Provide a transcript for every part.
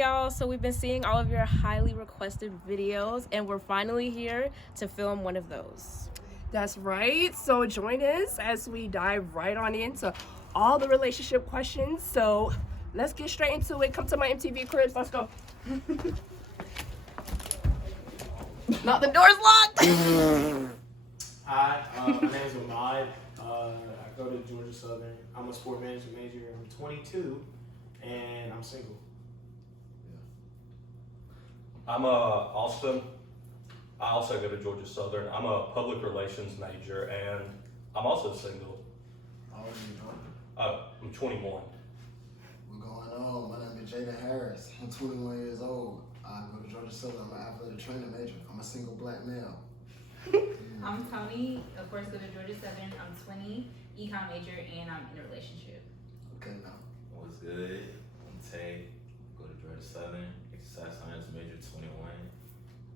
y'all. So we've been seeing all of your highly requested videos, and we're finally here to film one of those. That's right. So join us as we dive right on into all the relationship questions. So let's get straight into it. Come to my MTV cribs. Let's go. Not the door's locked. Hi, my name is Ahmad. I go to Georgia Southern. I'm a sport management major. I'm 22, and I'm single. I'm Austin. I also go to Georgia Southern. I'm a public relations major, and I'm also single. How old are you, Jordan? I'm 21. What's going on? My name is Jaden Harris. I'm 21 years old. I go to Georgia Southern. I'm an athletic training major. I'm a single black male. I'm Tony, of course, go to Georgia Southern. I'm 20, econ major, and I'm in a relationship. Okay, now. What's good? I'm Tay, go to Georgia Southern, exercise science major, 21.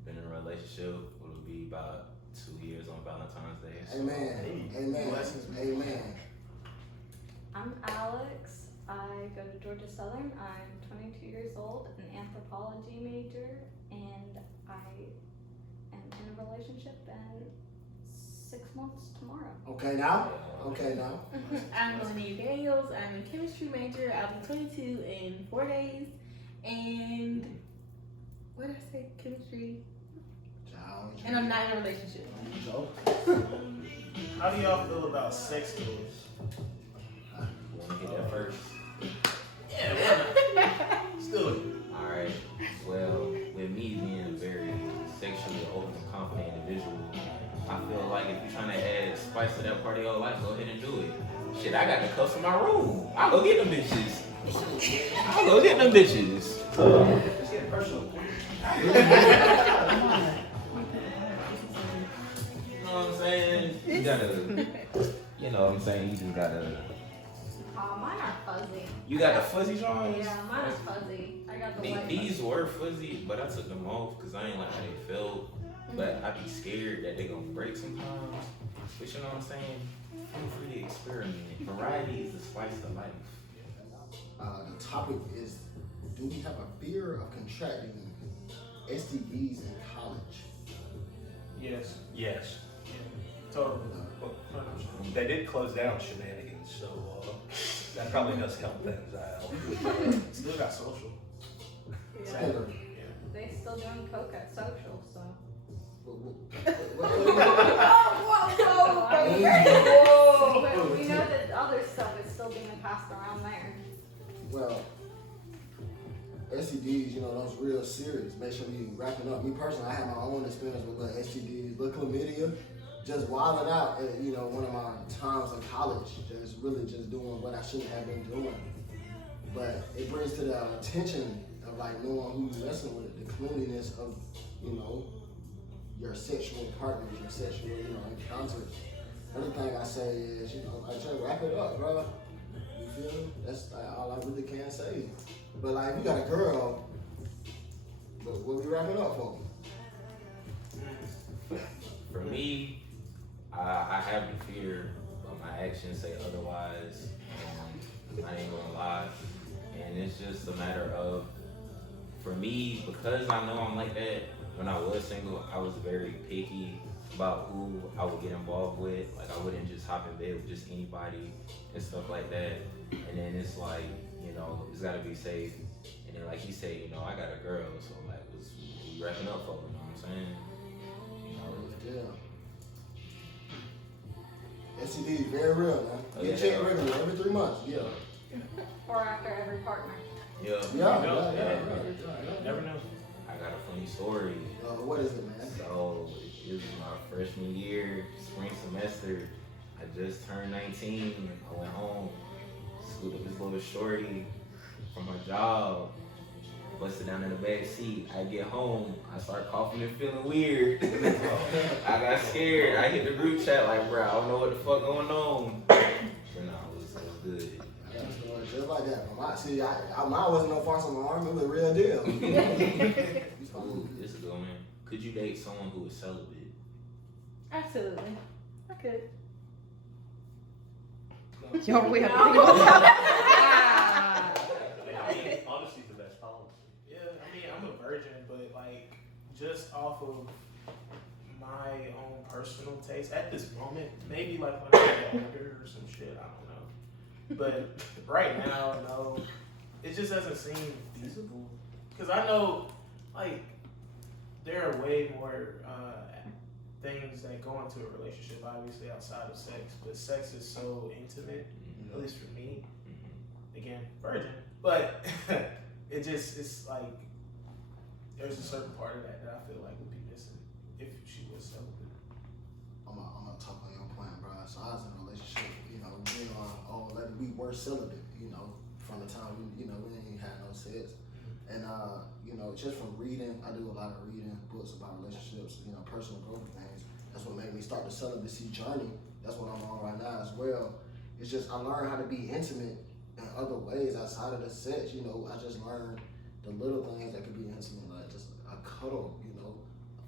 Been in a relationship, it'll be about 2 years on Valentine's Day. So, Amen. Amen. Blessings. Amen. I'm Alex. I go to Georgia Southern. I'm 22 years old, an anthropology major, and I am in a relationship and 6 months tomorrow. Okay, now. Okay, now. I'm Melanie Daniels. I'm a chemistry major. I'll be 22 in 4 days. And what did I say? Chemistry. Geology. And I'm not in a relationship. How do y'all feel about sex toys? You wanna get that first? Yeah, why not? Let's do it. Alright, well, with me being a very sexually open and confident individual, I feel like if you're trying to add spice to that part of your life, go ahead and do it. Shit, I got the cuffs in my room. I'll go get them bitches. Let's get personal. You know what I'm saying? You gotta, you know what I'm saying? You just gotta. Mine are fuzzy. You got the fuzzy drawings? Yeah, mine is fuzzy. I got the white. These were fuzzy, but I took them off because I ain't like how they felt. But I be scared that they gonna break sometimes. But you know what I'm saying? Feel free to experiment. Variety is the spice of life. The topic is, do we have a fear of contracting STDs in college? Yes. Yes. Totally. They did close down shenanigans, so that probably does help things out. Still got social. Yeah. They still doing coke at social, so. But we know that other stuff is still being passed around there. Well, STDs, you know, those real serious. Make sure we wrapping up. Me personally, I had my own experience with STDs, chlamydia, just wilding out at, you know, one of my times in college, just really just doing what I shouldn't have been doing. But it brings to the attention of like knowing who you're messing with, the cleanliness of, you know, your sexual partners, your sexual, you know, encounters. Another thing I say is, you know, like, just wrap it up, bro. You feel me? That's like all I really can say. But like, if you got a girl, what we wrapping up for? For me, I have the fear, but my actions say otherwise. I ain't gonna lie. And it's just a matter of, for me, because I know I'm like that, when I was single, I was very picky about who I would get involved with. Like, I wouldn't just hop in bed with just anybody and stuff like that. And then it's like, you know, it's gotta be safe. And then like he said, you know, I got a girl, so like, we wrapping up for, you know what I'm saying? You know, Yeah. STD, very real, man. Get checked regularly, every 3 months. Yeah. Or after every partner. yeah. Yeah. Never know. I got a funny story. What is it, man? So it was my freshman year, spring semester. I just turned 19. I went home, scooped up this little shorty from her job, busted down in the back seat. I get home, I start coughing and feeling weird. I got scared. I hit the group chat like, bro, I don't know what the fuck going on. But no, it was good. Just like that. Mine wasn't no false alarm. It was a real deal. Ooh, this is a good one. Could you date someone who is celibate? Absolutely. I could. Y'all really have to think about that. I mean, honesty's the best policy. Yeah. just off of my own personal taste at this moment, maybe like when I get older or some shit, I don't know. But right now, no, it just doesn't seem feasible. Because I know, like, there are way more things that go into a relationship, obviously outside of sex, but sex is so intimate, at least for me. Again, virgin, but it's like there's a certain part of that I feel like would be missing if she was celibate. I'm gonna talk on your point, bro. So I was in a relationship, you know, me and my old lady, we were celibate, you know, from the time we ain't had no sex. And you know, just from reading, I do a lot of reading books about relationships, you know, personal growth things. That's what made me start the celibacy journey. That's what I'm on right now as well. It's just I learned how to be intimate in other ways outside of the sex. You know, I just learned the little things that could be intimate, like just a cuddle, you know,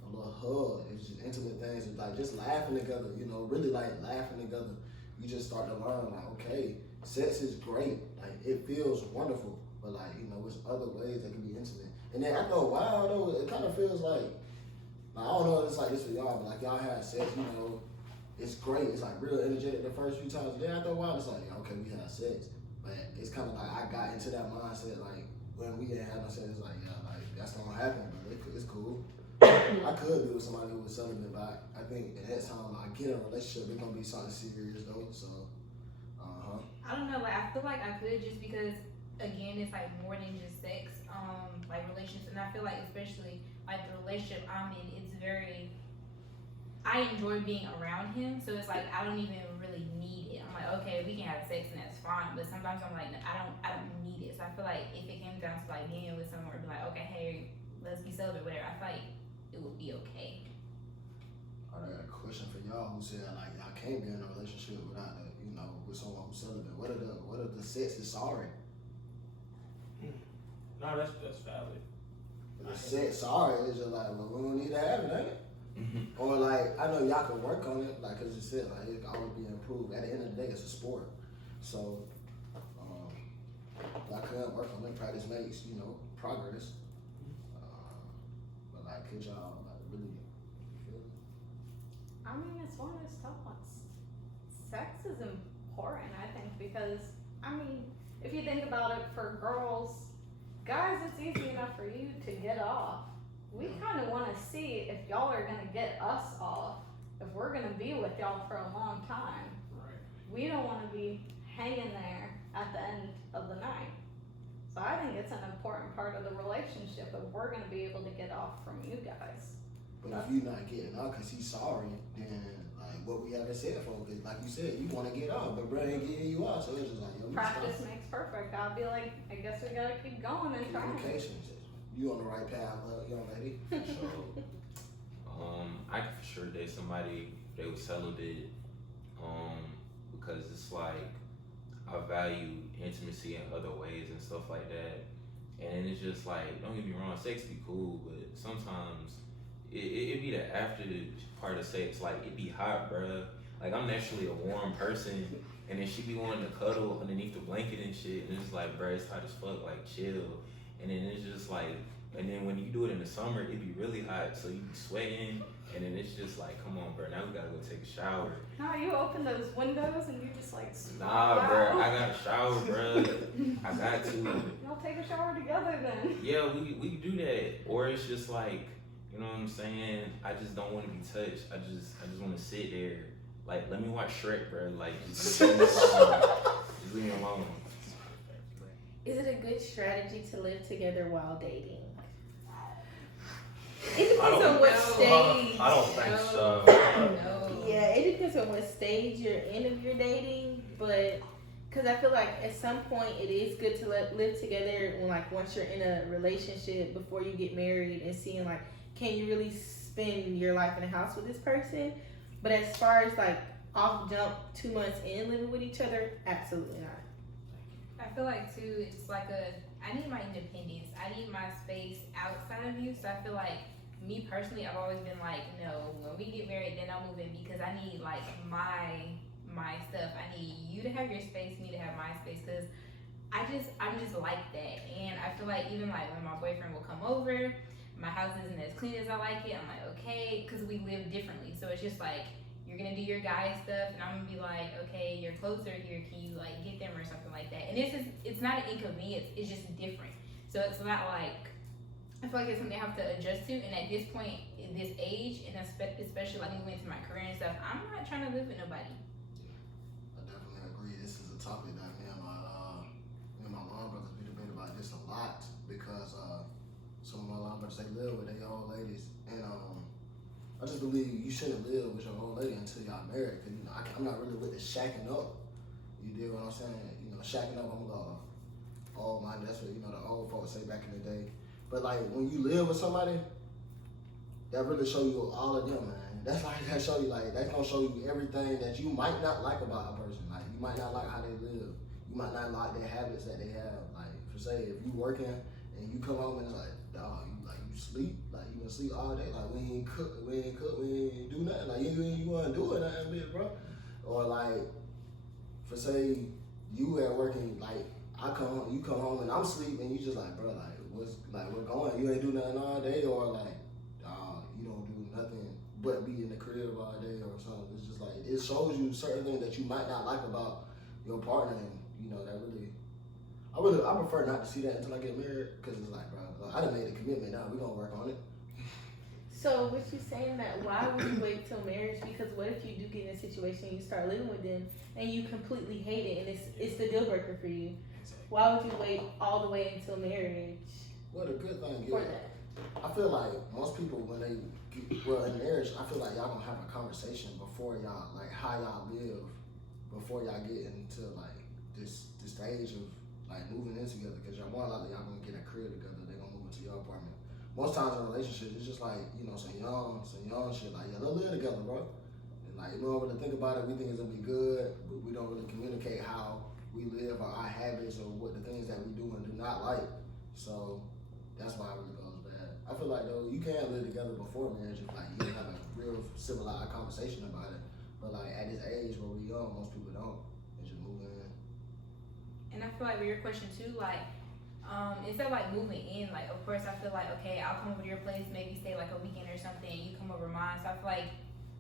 a little hug. It's just intimate things, like just laughing together. You know, really like laughing together. You just start to learn, like, okay, sex is great. Like it feels wonderful, but like, you know, there's other ways that can be intimate. And then after a while, though, it kind of feels like I don't know if it's like this for y'all, but like y'all had sex, you know, it's great. It's like real energetic the first few times. Then after a while, it's like, yeah, okay, we had sex. But it's kind of like I got into that mindset, like when we didn't have no sex, it's like, yeah, like that's gonna happen, but it's cool. I could be with somebody who was celibate, but I think at that time I get in a relationship, it's gonna be something serious though. So, I don't know, like I feel like I could just because again, it's like more than just sex, like relationships, and I feel like especially like the relationship I'm in, it's very. I enjoy being around him, so it's like I don't even really need it. I'm like, okay, we can have sex and that's fine, but sometimes I'm like, no, I don't need it. So I feel like if it came down to like being with someone, be like, okay, hey, let's be celibate, whatever. I feel like it would be okay. I got a question for y'all who said like y'all can't be in a relationship without with someone who's celibate. What are the sex is sorry? No, that's valid. The sex sorry is just like, well, we don't need to have it, ain't it? Or like, I know y'all can work on it, like, cause it said like it can always be improved. At the end of the day, it's a sport, so I could work on it. Practice makes progress. But like, could y'all like really? I mean, it's one of those tough ones. Sex is important, I think, because I mean, if you think about it, for girls, guys, it's easy enough for you to get off. We kind of want to see if y'all are going to get us off, if we're going to be with y'all for a long time. Right. We don't want to be hanging there at the end of the night. So I think it's an important part of the relationship if we're going to be able to get off from you guys. But if you're not getting off because he's sorry, then like what we haven't said for, because like you said, you want to get off, but bro ain't getting you off, so it's just like, yo, Practice makes perfect. I'll be like, I guess we got to keep going and trying. Communications. You on the right path, young lady. So, I could for sure date somebody they was celibate, because it's like I value intimacy in other ways and stuff like that. And it's just like, don't get me wrong, sex be cool, but sometimes it be the after part of sex, like it be hot, bruh. Like I'm naturally a warm person, and then she be wanting to cuddle underneath the blanket and shit, and it's like, bruh, it's hot as fuck, like chill. And then it's just like, and then when you do it in the summer, it be really hot, so you be sweating, and then it's just like, come on, bro, now we gotta go take a shower. No, you open those windows and you just like, Nah, bro, I gotta shower, bro. I got to. Y'all take a shower together then. Yeah, we do that. Or it's just like, you know what I'm saying? I just don't want to be touched. I just want to sit there. Like, let me watch Shrek, bro. Like, just leave me alone. Is it a good strategy to live together while dating? It depends on what stage. I don't think so. No. Yeah, it depends on what stage you're in of your dating, but because I feel like at some point it is good to live together when, like, once you're in a relationship before you get married and seeing like, can you really spend your life in a house with this person? But as far as like off jump 2 months in living with each other, absolutely not. I feel like too, it's like I need my independence. I need my space outside of you. So I feel like me personally, I've always been like, no, when we get married, then I'll move in because I need like my stuff. I need you to have your space, me to have my space, because I'm just like that. And I feel like even like when my boyfriend will come over, my house isn't as clean as I like it. I'm like, okay, because we live differently. So it's just like, you're gonna do your guy stuff, and I'm gonna be like, okay, your clothes are here, can you like get them or something like that? And it's not an inconvenience, it's just different. So it's not like, I feel like it's something I have to adjust to. And at this point, in this age, and especially like moving into my career and stuff, I'm not trying to live with nobody. I definitely agree. This is a topic that me and my long brothers, we debate about this a lot because some of my long brothers, they live with their old ladies, and I just believe you shouldn't live with your old lady until y'all married. Cause I'm not really with the shacking up. You dig what I'm saying? Shacking up, I'm a little old man. That's what the old folks say back in the day. But like when you live with somebody, that really show you all of them, man. That's like that show you that's gonna show you everything that you might not like about a person. Like you might not like how they live. You might not like their habits that they have. Like for say if you working and you come home and it's like, dog, you sleep, like you can sleep all day. Like we ain't cook, we ain't do nothing. Like you wanna do it, nothing, bit, bro. Or like for say you at work and like you come home and I'm asleep and you just like, bro, like we're going. You ain't do nothing all day, or like you don't do nothing but be in the crib all day or something. It's just like it shows you certain things that you might not like about your partner, and that really. I prefer not to see that until I get married, because it's like, bro, I done made a commitment. Now we gonna work on it. So with you saying that, why would you wait till marriage? Because what if you do get in a situation, you start living with them, and you completely hate it, and it's the deal breaker for you? Why would you wait all the way until marriage? Well, the good thing for is, that? I feel like most people when they in marriage, I feel like y'all gonna have a conversation before y'all, like how y'all live, before y'all get into like this stage of like moving in together, because y'all more likely y'all gonna get a crib together. They gonna move into your apartment. Most times in relationships, it's just like some young shit. Like they'll live together, bro. And like we don't really think about it. We think it's gonna be good, but we don't really communicate how we live or our habits or what the things that we do and do not like. So that's why it really goes bad. I feel like though you can live together before marriage if like you have a real civilized conversation about it. But like at this age where we young, most people don't. They just move in. And I feel like with your question too, like instead of like moving in, like of course I feel like, okay, I'll come over to your place, maybe stay like a weekend or something, and you come over mine. So I feel like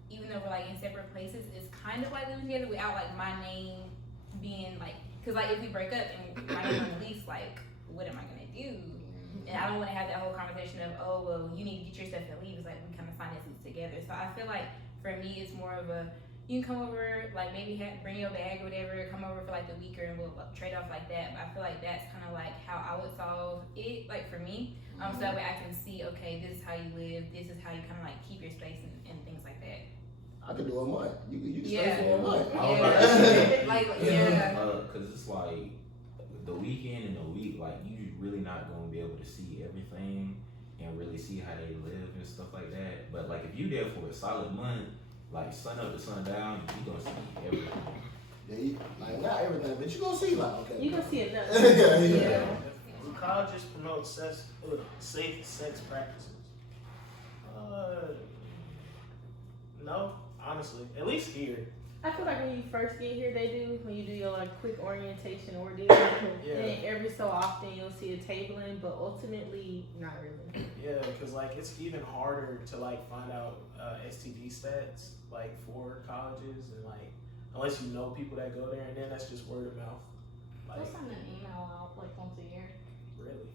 even though we're like in separate places, it's kind of like living together without like my name being like, because like if we break up and my name on the lease, like what am I gonna do? And I don't want to have that whole conversation of, oh well, you need to get your stuff and leave. It's like we kind of sign this together. So I feel like for me it's more of a, you can come over, like maybe bring your bag or whatever, come over for like the week and we'll trade off like that. But I feel like that's kind of like how I would solve it, like for me. So that way I can see, okay, this is how you live, this is how you kind of like keep your space and things like that. I could do a month. You can Yeah. stay for a month. Cause it's like the weekend and the week, like you really not gonna be able to see everything and really see how they live and stuff like that. But like if you there for a solid month, like sun up to sun down, you gonna see everything. Yeah, like not everything, but you gonna see like okay. You gonna see enough. Yeah. Do colleges promote safe sex practices? No, honestly. At least here. I feel like when you first get here, they do. When you do your like quick orientation ordeal, Yeah. and every so often you'll see a tabling, but ultimately not really. Yeah, because like it's even harder to like find out STD stats like for colleges, and like unless you know people that go there, and then that's just word of mouth. Like They send an email out like once a year. really,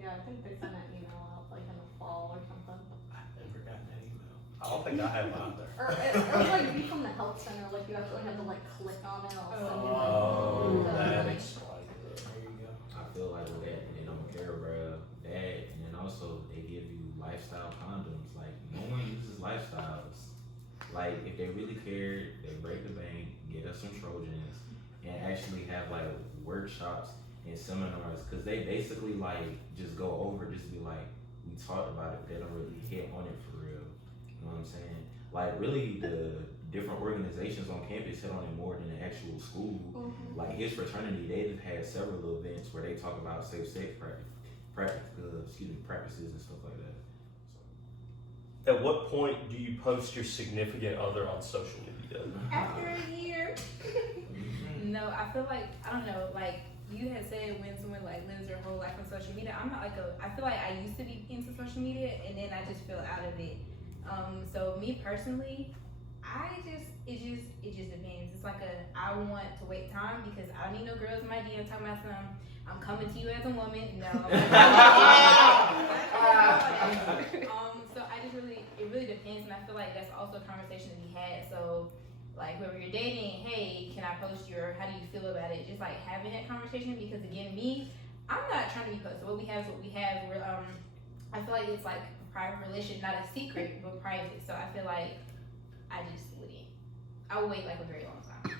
Yeah, I think they send that email out like in the fall or something. I've never gotten that email. I don't think I have either. Or it was like be from the health center, like you actually have to like click on it. I'll send you Oh, that like, explains it. There you go. I feel like with that, they don't care, bro. That, and then also they give you lifestyle condoms. Like no one uses lifestyles. Like if they really cared, they break the bank, get us some Trojans, and actually have like workshops and seminars, because they basically like just go over, just be like, we talked about it, they don't really hit on it for real. You know what I'm saying? Like really the different organizations on campus hit on it more than the actual school. Like his fraternity, they've had several events where they talk about safe sex practices and stuff like that. At what point do you post your significant other on social media? After a year. No, I feel like, I don't know, like you had said when someone like lives their whole life on social media, I'm not like I feel like I used to be into social media and then I just fell out of it. So me personally, it just depends. It's like I want to wait time because I don't need no girls in my DM talking about something. I'm coming to you as a woman. No. So it really depends, and I feel like that's also a conversation to be had. So, like whoever you're dating, hey, can I post your? How do you feel about it? Just like having that conversation because again, I'm not trying to be posted. What we have is what we have. I feel like it's like a private relationship, not a secret, but private. So I feel like I just wouldn't. I would wait like a very long time.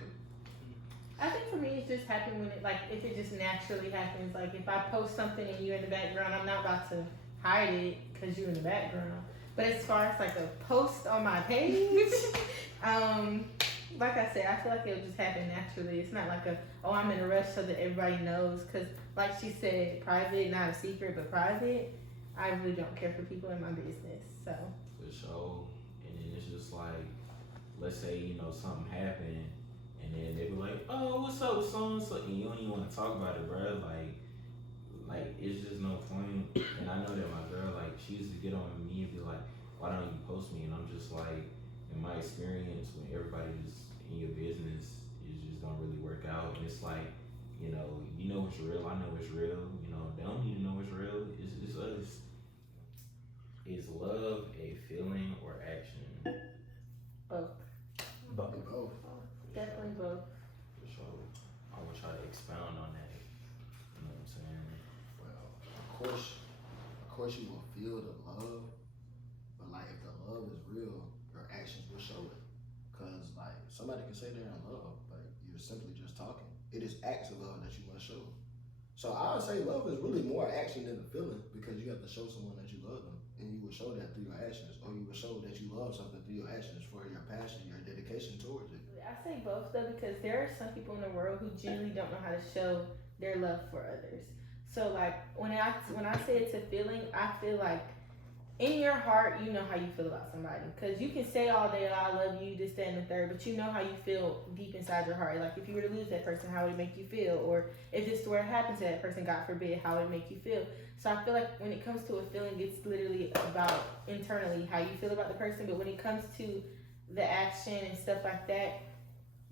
I think for me, it just happened when if it just naturally happens. Like if I post something and you're in the background, I'm not about to hide it because you're in the background. But as far as like a post on my page, like I said, I feel like it'll just happen naturally. It's not like I'm in a rush so that everybody knows. Because like she said, private, not a secret, but private. I really don't care for people in my business. So. For sure. And then it's just like, let's say, something happened. And then they be like, oh, what's up with so-and-so? And you don't even want to talk about it, bro. Like, it's just no point. And I know that my girl, like, she used to get on me and be like, why don't you post me? And I'm just like, in my experience, when everybody's in your business, it just don't really work out. And it's like, you know it's real. I know it's real. They don't need to know it's real. It's us. Is love a feeling or action? Both. Both. Definitely both. For sure. I want y'all to expound on that. You know what I'm saying? Well, of course you will feel the love, but like if the love is real, your actions will show it. Cause like somebody can say they're in love, but you're simply just talking. It is acts of love that you must show. So I would say love is really more action than a feeling because you have to show someone that you love them, and you will show that through your actions, or you will show that you love something through your actions for your passion, your dedication towards it. I say both though because there are some people in the world who genuinely don't know how to show their love for others. So like when I say it's a feeling, I feel like in your heart you know how you feel about somebody because you can say all day I love you, this, that, and the third, but you know how you feel deep inside your heart. Like if you were to lose that person, how would it make you feel? Or if this were to happen to that person, God forbid, how would it make you feel? So I feel like when it comes to a feeling, it's literally about internally how you feel about the person. But when it comes to the action and stuff like that,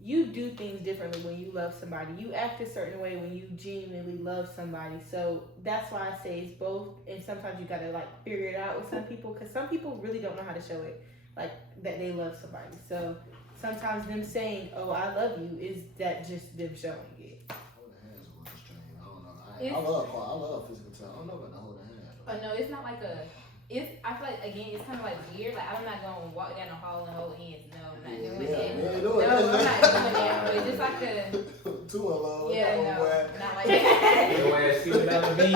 you do things differently when you love somebody. You act a certain way when you genuinely love somebody. So that's why I say it's both. And sometimes you gotta like figure it out with some people because some people really don't know how to show it, like that they love somebody. So sometimes them saying, "Oh, I love you," is that just them showing it. Holding hands is a little strange. I don't know. I love physical touch. I don't know about the holding hands. Oh no, it's not like I feel like again it's kind of like weird. Like I'm not gonna walk down the hall and hold hands. No, I'm not doing that. No, I'm not doing that. But it's just like too alone. Yeah, no, not like that. Your ass see it on the beach.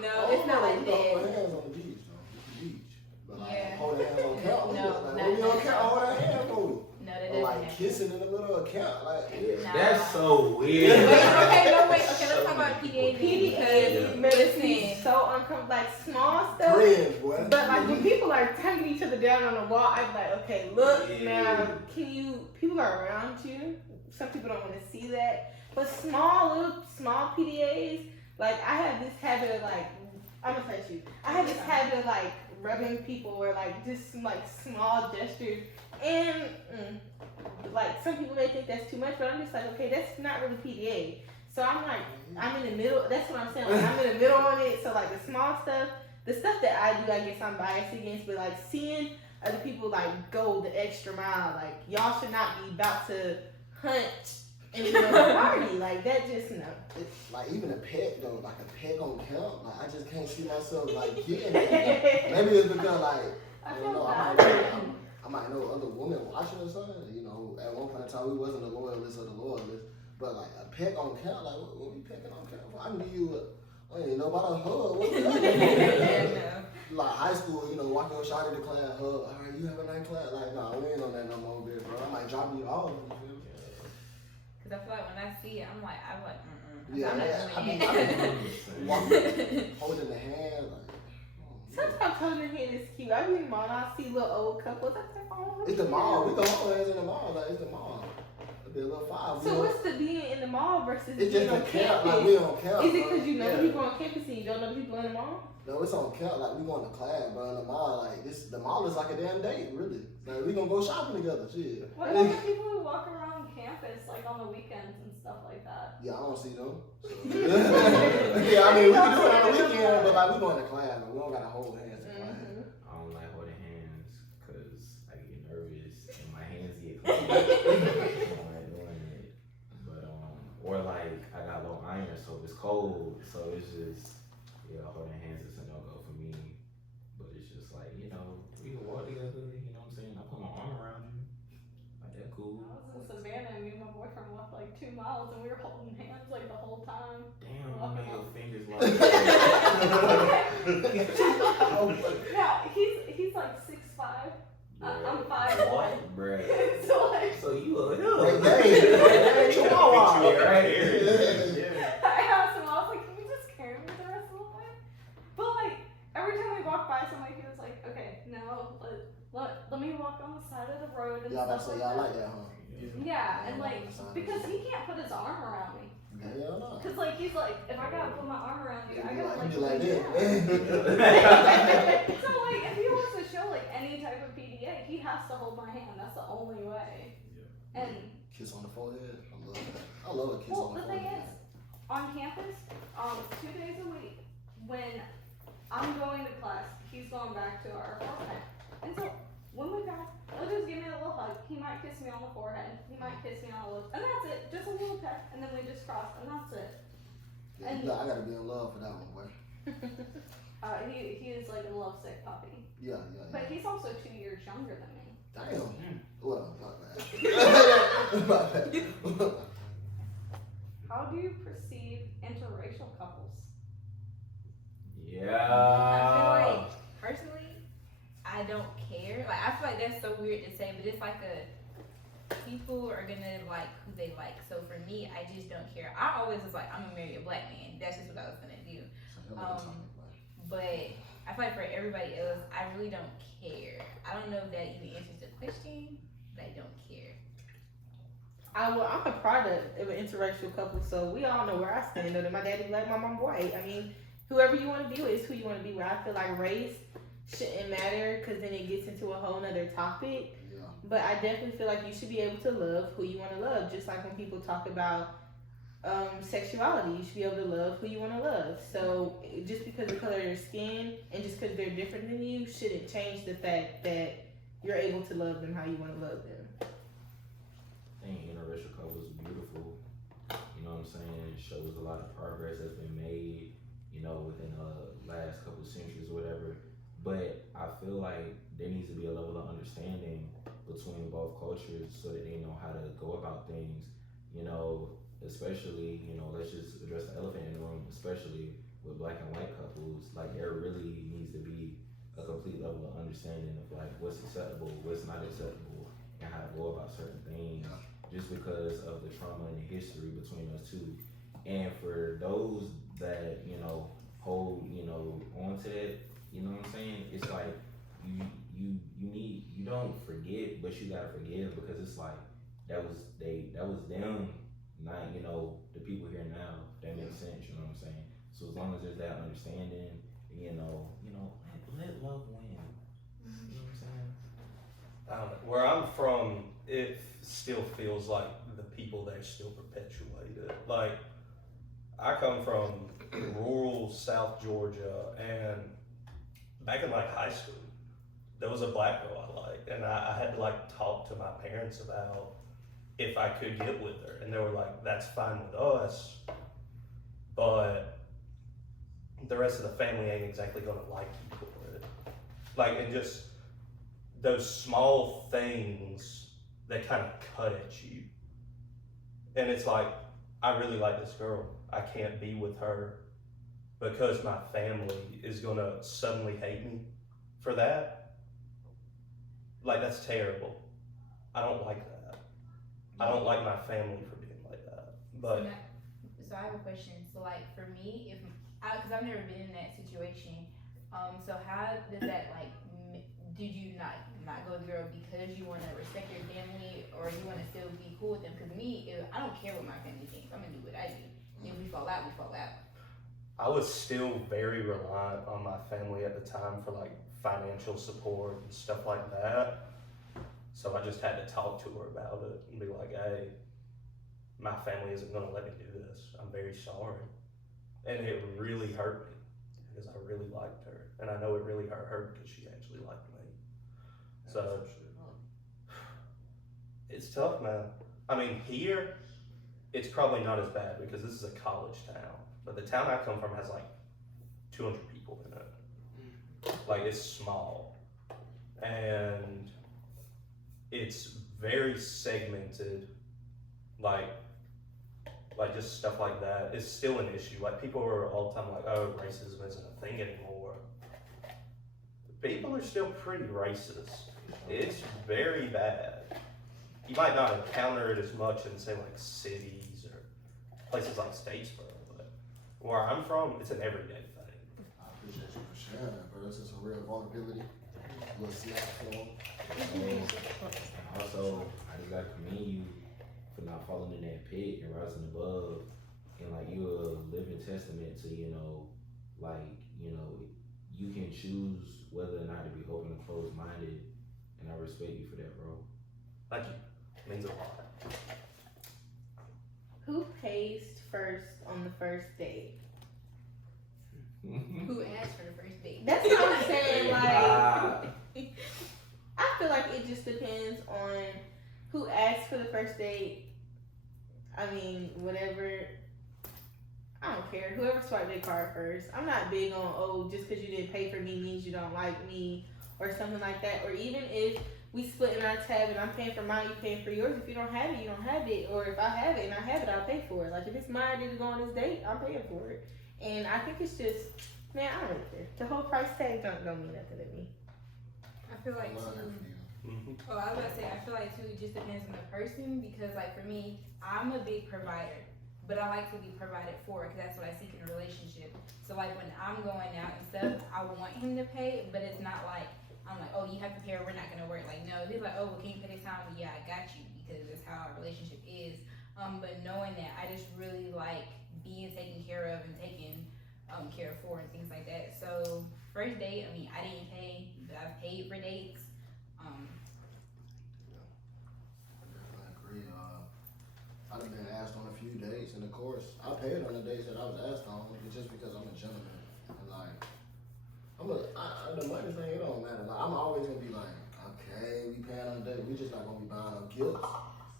No, it's not like that. Hold hands on the beach, though. The beach. But like holding hands on count. No, like, you on count, hold that hand for me. No, that or doesn't like happen. kissing in the middle of a count. Like, yeah. That's so weird. Wait, okay, let's talk about PDA because Makes me so uncomfortable, like small stuff. Friends, boy. But like when people are tugging each other down on the wall, I'm like, okay, look now, people are around you. Some people don't want to see that. But small PDAs, like I have this habit of like, I'm gonna touch you. I have this habit of like rubbing people or like just like small gestures. And like some people may think that's too much, but I'm just like, okay, that's not really PDA. So I'm like, I'm in the middle. That's what I'm saying. Like, I'm in the middle on it. So like the small stuff, the stuff that I do, I guess I'm biased against. But like seeing other people like go the extra mile, like y'all should not be about to hunt in the middle of a party. Like that just no. It's like even a pet though, like a pet on count. Like I just can't see myself like getting that. Maybe it's because like I don't know. I might know other women watching or something. At one point in time we wasn't the loyalist or the loyalist. But like a peck on count, like what we pecking on count for? I can give you I ain't know about a hug. What was that? Like high school, walking on shot in the class, hug. All right, you have a nice class. Like, nah, we ain't on that no more, bitch, bro. I might drop you off. Because I feel like when I see it, I'm like, Yeah, I'm not doing it. Walking, holding the hand, like. Sometimes holding the hand is cute. I be in the mall and I see little old couples. I say, oh, it's the mall. We go hold hands in the mall. Like it's the mall. Be a little 5. So what's the being in the mall versus It's being just on a camp, campus? like we on camp. Is it bro. because you know Yeah. the people on campus and you don't know the people in the mall? No, it's on camp. Like we going to class, bro. In the mall, like this, the mall is like a damn date, really. Like we gonna go shopping together, shit. What about the people who walk around campus like on the weekends and stuff like that? Yeah, I don't see them. So. Yeah, I mean we can do it on the weekend, but like we going to class, but we don't gotta hold hands in class. I don't like holding hands because I get nervous and my hands get clammy. I don't like doing it. But or like I got low iron, so it's cold, so it's just holding hands is a no-go for me. But it's just like we can walk together. You know what I'm saying? I put my arm around you, like that cool. I was in Savannah and me and my boyfriend walked like 2 miles and we were holding hands like the whole time. Damn, I Walking made your up. fingers like. Yeah, he's like 6'5". I'm 5'1". What, bruh? So like, So you a Hey, Chihuahua, right? I asked him, I was like, can we just carry me the rest of the way? But like, every time we walked by somebody, he was like, okay, no, let me walk on the side of the road and Y'all about to stuff say like y'all that. like that, huh? Yeah, and like, because he can't put his arm around me. Hell no. Cause like, he's like, if I gotta put my arm around you, I You gotta like, be like lean that. down. So like, if he wants to show like any type of PDA, he has to hold my hand. That's the only way. And Kiss on the forehead. I love that. I love a kiss well, on the the thing forehead. is, on campus, 2 days a week, when I'm going to class, he's going back to our apartment. And so when we pass, he'll just give me a little hug. He might kiss me on the forehead. He might kiss me on the lips, and that's it. Just a little peck, and then we just cross, and that's it. Yeah, and- look, I gotta be in love for that one, boy. He is like a lovesick puppy, Yeah. but he's also 2 years younger than me. Damn. Well, my bad. My bad. How do you perceive interracial couples? Yeah. I feel like personally, I don't care. Like I feel like that's so weird to say, but it's like people are gonna like who they like. So for me, I just don't care. I always was like, I'm gonna marry a black man. That's just what I was gonna do. But I feel like for everybody else, I really don't care. I don't know if that even answers the question, but I don't care. I'm a product of an interracial couple, so we all know where I stand. That my daddy black, my mom white. I mean, whoever you want to be with is who you want to be with. I feel like race shouldn't matter because then it gets into a whole nother topic. Yeah. But I definitely feel like you should be able to love who you want to love. Just like when people talk about sexuality, you should be able to love who you want to love. So just because of the color of their skin and just because they're different than you shouldn't change the fact that you're able to love them how you want to love them. I think interracial couples is beautiful. You know what I'm saying? It shows a lot of progress that's been made, within the last couple of centuries or whatever. But I feel like there needs to be a level of understanding between both cultures so that they know how to go about things, especially, let's just address the elephant in the room, especially with black and white couples. Like there really needs to be a complete level of understanding of like what's acceptable, what's not acceptable, and how to go about certain things. Just because of the trauma and the history between us two. And for those that, hold, on to that, you know what I'm saying? It's like you don't forget, but you gotta forgive because it's like that was them, not, the people here now. If that makes sense, you know what I'm saying? So as long as there's that understanding, let love win. You know what I'm saying? Where I'm from, it still feels like the people there still perpetuate it. Like, I come from rural South Georgia, and back in like high school, there was a black girl I liked, and I had to like talk to my parents about if I could get with her, and they were like, "That's fine with us, but the rest of the family ain't exactly gonna like you for it." Like, and just those small things that kind of cut at you. And it's like, I really like this girl. I can't be with her because my family is gonna suddenly hate me for that. Like, that's terrible. I don't like that. I don't like my family for being like that. But So I have a question. So like for me, because I've never been in that situation, so how does that did you not go with the girl because you want to respect your family, or you want to still would be cool with them. Cause I don't care what my family thinks. I'm gonna do what I do. If we fall out, we fall out. I was still very reliant on my family at the time for like financial support and stuff like that. So I just had to talk to her about it and be like, hey, my family isn't gonna let me do this. I'm very sorry. And it really hurt me because I really liked her. And I know it really hurt her because she actually liked me. So it's tough, man. I mean, here, it's probably not as bad because this is a college town. But the town I come from has like 200 people in it. Like, it's small. And it's very segmented. Like just stuff like that is still an issue. Like, people are all the time like, oh, racism isn't a thing anymore. People are still pretty racist. It's very bad. You might not encounter it as much in, say, like cities or places like Statesboro, but where I'm from, it's an everyday thing. I appreciate you for sharing that, bro. This is some real vulnerability. A little snap for him. Also, I just gotta commend you for not falling in that pit and rising above, and like you're a living testament to, you know, you can choose whether or not to be open or closed-minded, and I respect you for that, bro. Thank you. It means a lot. Who pays first on the first date? Who asked for the first date? That's what I'm saying. Like, I feel like it just depends on who asks for the first date. I mean, whatever. I don't care. Whoever swiped their card first. I'm not big on, oh, just because you didn't pay for me means you don't like me or something like that. Or even if we split in our tab and I'm paying for mine, you paying for yours. If you don't have it, you don't have it. Or if I have it and I have it, I'll pay for it. Like, if it's my idea to go on this date, I'm paying for it. And I think it's just, man, I don't care. The whole price tag don't mean nothing to me. I feel like too. Oh, I was about to say, I feel like too, it just depends on the person, because like for me, I'm a big provider, but I like to be provided for because that's what I seek in a relationship. So like when I'm going out and stuff, I want him to pay, but it's not like I'm like, oh, you have to pay or we're not gonna work. Like, no, he's like, oh, well, can you pay this time? Well, yeah, I got you, because that's how our relationship is. But knowing that, I just really like being taken care of and taken care for and things like that. So first date, I mean, I didn't pay, but I've paid for dates. I've been asked on a few dates, and of course, I paid on the dates that I was asked on, just because I'm a gentleman. And like, the money thing, it don't matter. Like, I'm always gonna be like, okay, we paying on a date. We just not gonna be buying on gifts.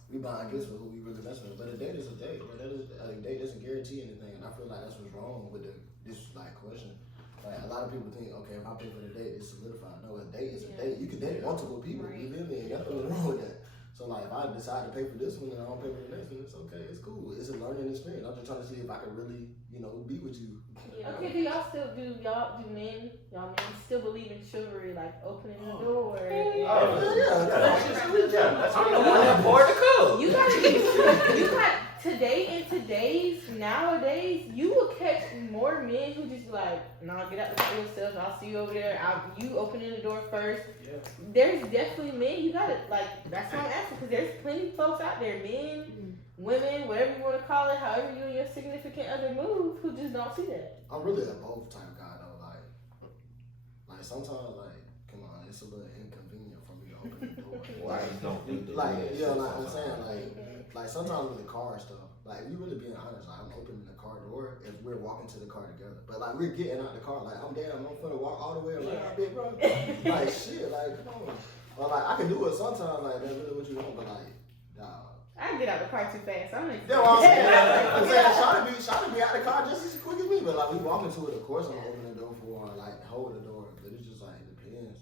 We buying gifts for who we really messing with. But a date is a date. But a date doesn't guarantee anything. And I feel like that's what's wrong with this like question. Like, a lot of people think, okay, if I pay for the date, it's solidified. No, a date is a date. You can date multiple people. You feel me? Ain't nothing wrong with that. So like, if I decide to pay for this one and I don't pay for the next one, it's okay. It's cool. It's a learning experience. I'm just trying to see if I can really, be with you. Okay, do y'all men still believe in chivalry, like opening the door? That's I'm the one that poured the coke. You got nowadays, you will catch more men who just be like, nah, get out the door yourself, I'll see you over there. You opening the door first. Yeah. There's definitely men, you got it. Like, that's why I'm asking, because there's plenty of folks out there, men, women, whatever you want to call it, however you and your significant other move, who just don't see that. I'm really a both type guy though. Like sometimes, like, come on, it's a little inconvenient for me to open the door. Well, I just don't think that. Like, I'm saying, like sometimes with the car and stuff. Like, if you really being honest, like, I'm opening the car door if we're walking to the car together. But like, we're getting out the car. Like, I'm finna walk all the way around, big bro. Like, shit, like, come on. Or like, I can do it sometimes. Like, that's really what you want, but like, nah. I get out the car too fast. I'm like, yeah, what I'm saying. Shawty be out the car just as quick as me. But like, we walk into it, of course I'm opening the door for her, like hold the door. But it's just like, it depends.